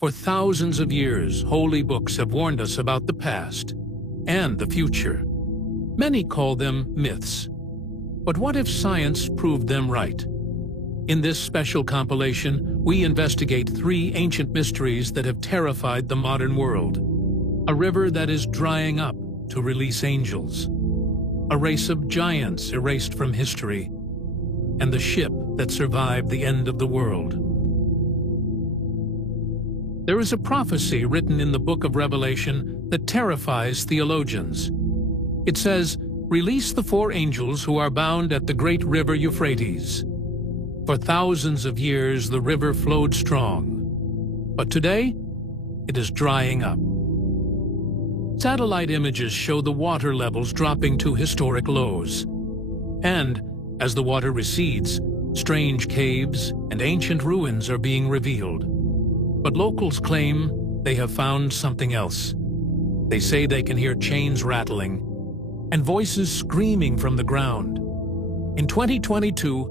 For thousands of years, holy books have warned us about the past and the future. Many call them myths. But what if science proved them right? In this special compilation, we investigate 3 ancient mysteries that have terrified the modern world. A river that is drying up to release angels. A race of giants erased from history. And the ship that survived the end of the world. There is a prophecy written in the book of Revelation that terrifies theologians. It says, "Release the 4 angels who are bound at the great river Euphrates." For thousands of years the river flowed strong, but today it is drying up. Satellite images show the water levels dropping to historic lows. And, as the water recedes, strange caves and ancient ruins are being revealed. But locals claim they have found something else. They say they can hear chains rattling and voices screaming from the ground. In 2022,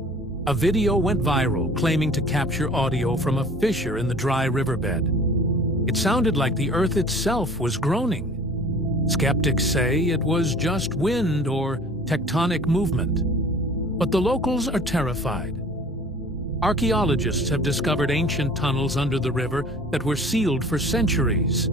a video went viral claiming to capture audio from a fissure in the dry riverbed. It sounded like the earth itself was groaning. Skeptics say it was just wind or tectonic movement. But the locals are terrified. Archaeologists have discovered ancient tunnels under the river that were sealed for centuries.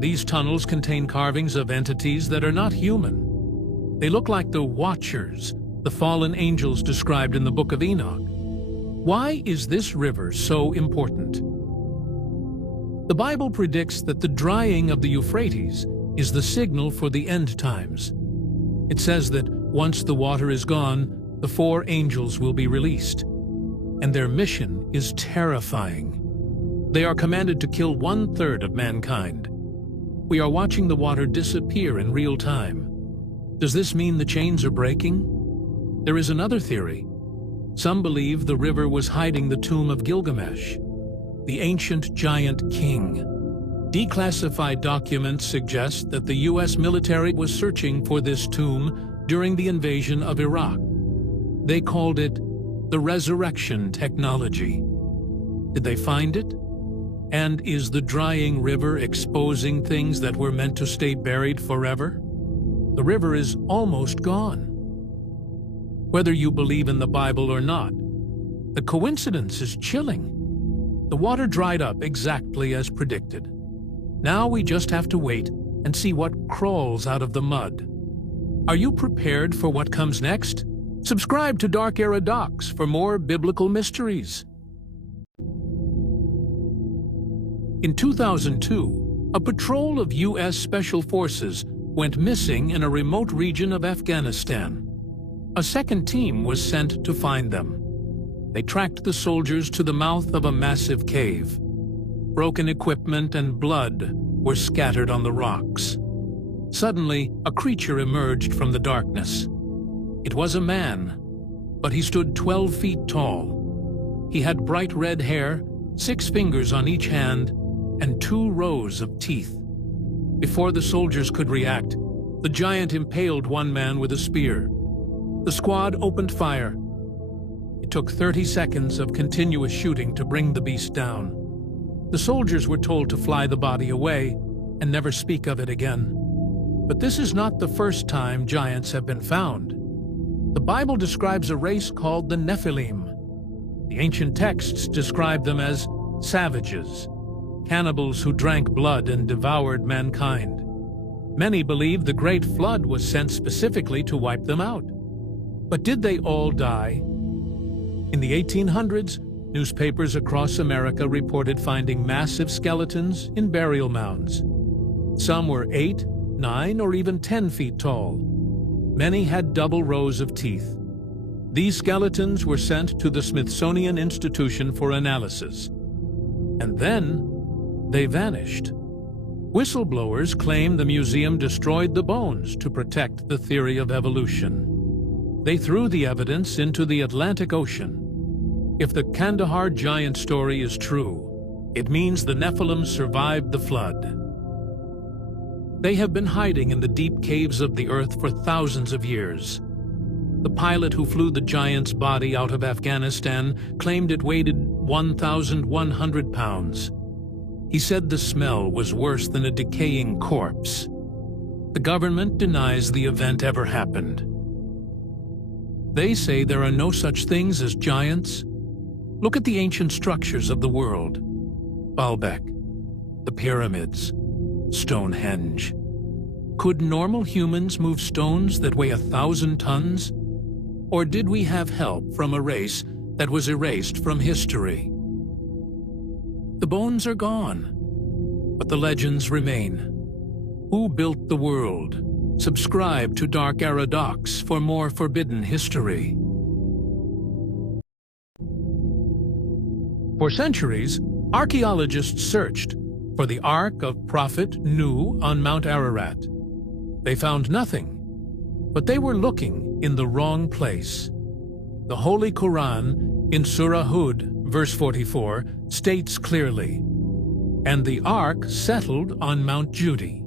These tunnels contain carvings of entities that are not human. They look like the Watchers, the fallen angels described in the Book of Enoch. Why is this river so important? The Bible predicts that the drying of the Euphrates is the signal for the end times. It says that once the water is gone, the 4 angels will be released. And their mission is terrifying. They are commanded to kill 1/3 of mankind. We are watching the water disappear in real time. Does this mean the chains are breaking? There is another theory. Some believe the river was hiding the tomb of Gilgamesh, the ancient giant king. Declassified documents suggest that the U.S. military was searching for this tomb during the invasion of Iraq. They called it the resurrection technology. Did they find it? And is the drying river exposing things that were meant to stay buried forever? The river is almost gone. Whether you believe in the Bible or not, the coincidence is chilling. The water dried up exactly as predicted. Now we just have to wait and see what crawls out of the mud. Are you prepared for what comes next? Subscribe to Dark Era Docs for more biblical mysteries. In 2002, a patrol of U.S. Special Forces went missing in a remote region of Afghanistan. A second team was sent to find them. They tracked the soldiers to the mouth of a massive cave. Broken equipment and blood were scattered on the rocks. Suddenly, a creature emerged from the darkness. It was a man, but he stood 12 feet tall. He had bright red hair, 6 fingers on each hand, and 2 rows of teeth. Before the soldiers could react, the giant impaled one man with a spear. The squad opened fire. It took 30 seconds of continuous shooting to bring the beast down. The soldiers were told to fly the body away and never speak of it again. But this is not the first time giants have been found. The Bible describes a race called the Nephilim. The ancient texts describe them as savages, cannibals who drank blood and devoured mankind. Many believe the Great Flood was sent specifically to wipe them out. But did they all die? In the 1800s, newspapers across America reported finding massive skeletons in burial mounds. Some were 8, 9, or even 10 feet tall. Many had double rows of teeth. These skeletons were sent to the Smithsonian Institution for analysis. And then they vanished. Whistleblowers claim the museum destroyed the bones to protect the theory of evolution. They threw the evidence into the Atlantic Ocean. If the Kandahar giant story is true, it means the Nephilim survived the flood. They have been hiding in the deep caves of the earth for thousands of years. The pilot who flew the giant's body out of Afghanistan claimed it weighed 1,100 pounds. He said the smell was worse than a decaying corpse. The government denies the event ever happened. They say there are no such things as giants. Look at the ancient structures of the world. Baalbek, the pyramids, Stonehenge. Could normal humans move stones that weigh 1,000 tons? Or did we have help from a race that was erased from history? The bones are gone, but the legends remain. Who built the world? Subscribe to Dark Era Docs for more forbidden history. For centuries, archaeologists searched for the Ark of Prophet Nu on Mount Ararat. They found nothing, but they were looking in the wrong place. The Holy Quran, in Surah Hud, verse 44, states clearly, "And the Ark settled on Mount Judy."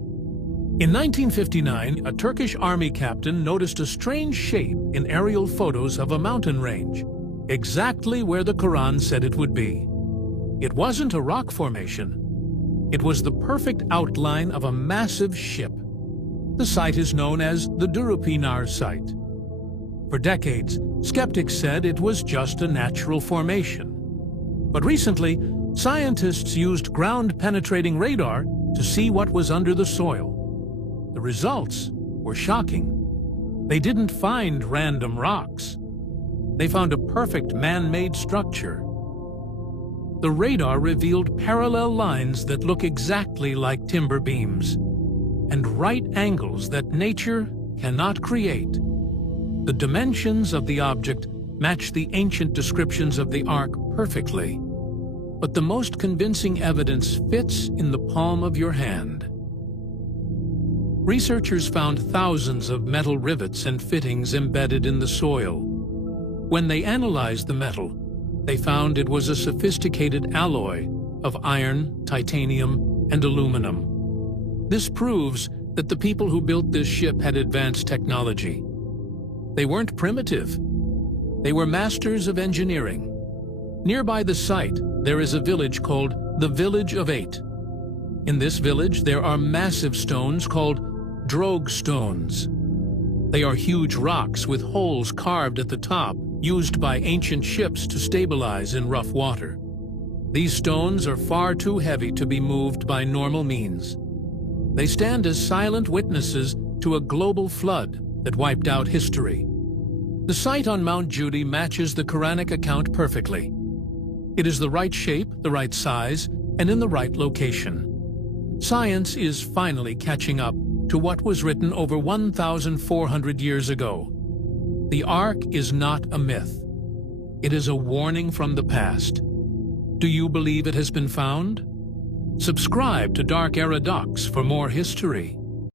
In 1959, a Turkish army captain noticed a strange shape in aerial photos of a mountain range, exactly where the Quran said it would be. It wasn't a rock formation. It was the perfect outline of a massive ship. The site is known as the Durupinar site. For decades, skeptics said it was just a natural formation. But recently, scientists used ground-penetrating radar to see what was under the soil. The results were shocking. They didn't find random rocks. They found a perfect man-made structure. The radar revealed parallel lines that look exactly like timber beams, and right angles that nature cannot create. The dimensions of the object match the ancient descriptions of the Ark perfectly. But the most convincing evidence fits in the palm of your hand. Researchers found thousands of metal rivets and fittings embedded in the soil. When they analyzed the metal, they found it was a sophisticated alloy of iron, titanium, and aluminum. This proves that the people who built this ship had advanced technology. They weren't primitive. They were masters of engineering. Nearby the site, there is a village called the Village of Eight. In this village, there are massive stones called drogue stones. They are huge rocks with holes carved at the top, used by ancient ships to stabilize in rough water. These stones are far too heavy to be moved by normal means. They stand as silent witnesses to a global flood that wiped out history. The site on Mount Judy matches the Quranic account perfectly. It is the right shape, the right size, and in the right location. Science is finally catching up to what was written over 1,400 years ago. The Ark is not a myth. It is a warning from the past. Do you believe it has been found? Subscribe to Dark Era Docs for more history.